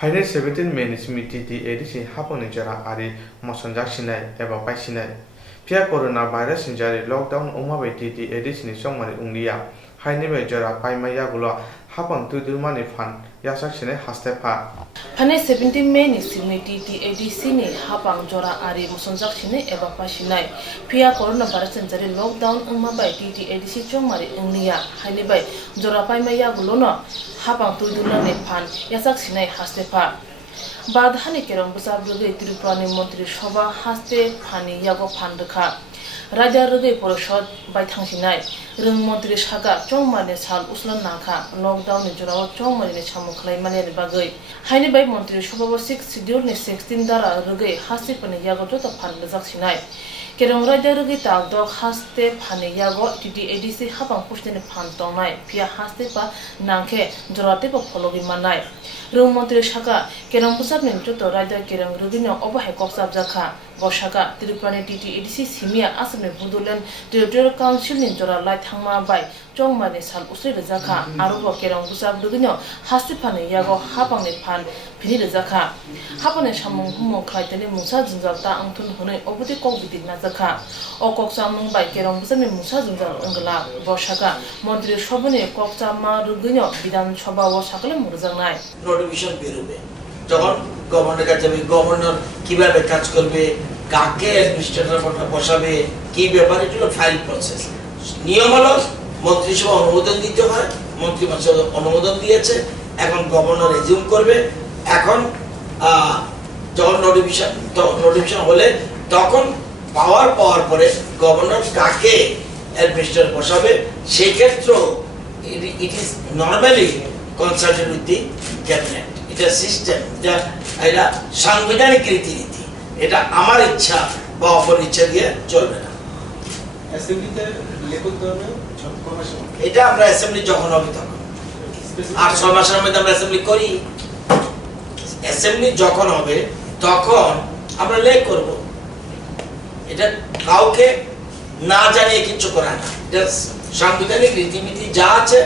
Final 17 many सिमिति दी ADC हापनि जरा आरि मसन जासिनाय एबा पाइसिनाय फिया कोरोना भाइरास सिंजारि लॉकडाउन उमा बायदि दी एडिसिनि सममारि उंलिया हाइनि बाय जरा पाइमाया गुलो हापं तुदुरमानि फान यासाखसिने हास्तेफा फाइनेल 17 मेनि सिमिति दी एडिसिनि हापं जरा आरि मसन जासिनाय एबा पाइसिनाय फिया कोरोना भाइरास सिंजारि लॉकडाउन उमा बायदि दी एडिसि सममारि उंलिया हाइनि बाय जरा पाइमाया गुलो न हापं तुदुरमानि फान यासाखसिने हास्तेफा बाधानि केरम बसाब रगै त्रिपुरानि मन्त्रि सभा हास्ते फानि यागो फानदखा राजा रगै परिषद बायथांसिनाय रों मन्त्रि सागा चंमाने साल उसलन नाखा लॉकडाउन नि जराव चंमाने सामुखलाय माने बागै हाइनि बाय मन्त्रि सभा 6 शेड्यूल नि 16 दारा रगै हास्ते फानि यागो जत फानद जाखसिनाय केरम राजा रगै तागदक हास्ते फानि यागो टिटि एडिसि हाबां पुष्टिनि फान तंनाय फिया हास्ते पा नांखे जराते पा फलगि मानाय रों मन्त्रि सागा केरम पुसाब नि जत राजा केरम रगिनो अबहाय कक्साब जाखा बसागा त्रिपुरानि टिटि एडिसि सिमिया आसामनि बुदुलेन टेरिटरियेल काउन्सिल नि जरा लाइ थांमा बाय चंमानि साल उसै रजाखा आरोबो केरम पुसाब रगिनो हास्ते फानि यागो हाबांनि फान फिनि रजाखा हाबानि सामुं हुमो खायतनि मुसा जुंजालता आंथुन हनै अबति कबिदि नाजाखा अ कक्सा मुं बाय केरम पुसाबनि मुसा जुंजाल अंगला बसागा मन्त्रि सभानि कक्सा मा रगिनो विधान सभा व सकले मुरजांनाय নোটিফিকেশন বেরোবে যখন গভর্নরের কাছে যাবে গভর্নর কিভাবে কাজ করবে কাকে অ্যাডমিনিস্ট্রেটর বসাবে কি ব্যাপারে এগুলো ফাইল প্রসেস নিয়ম হলো মন্ত্রিসভা অনুমোদন দিতে হয় মন্ত্রিপরিষদ অনুমোদন দিয়েছে এখন গভর্নর এজিউম করবে এখন যখন নোটিফিকেশন হলে তখন পাওয়ার পরে গভর্নর কাকে অ্যাডমিনিস্ট্রেটর বসাবে সেই ক্ষেত্রে it is normally consulted with the cabinet. It is system. এটা সাংবিধানিক রীতিনীতি এটা আমার ইচ্ছা বা অপর ইচ্ছা দিয়ে চলবে না অ্যাসেম্বলিতে লিখিত হবে 6 মাস এটা আমরা অ্যাসেম্বলি যখন হবে তখন আর 6 মাসের মধ্যে আমরা অ্যাসেম্বলি করি অ্যাসেম্বলি যখন হবে তখন আমরা লেখ করব এটা কাউকে না জানিয়ে কিছু করা না এটা সাংবিধানিক রীতিনীতি যা আছে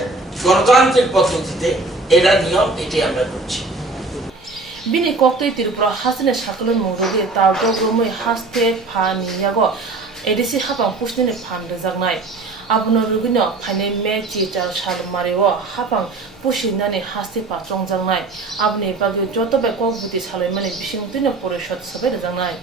গণতান্ত্রিক পদ্ধতিতে এরা নিয়ম এটি আমরা করছি বিনি কক্তই ত্রিপুরা হাসিনে সাকলন মুরগে তাওটো গ্রমই হাসতে ফানি ইয়াগো এডিসি হাপাং পুষ্টিনে ফান রজাগনাই আবুনো রুগিনো ফাইনে মে চিটার সাল মারেও হাপাং পুষ্টিনানি হাসতে পাচং জাগনাই আবনি বাগে যতবে ককবুতি সালাইমানি বিসিংতিनो পরিষদ সবে রজাগনাই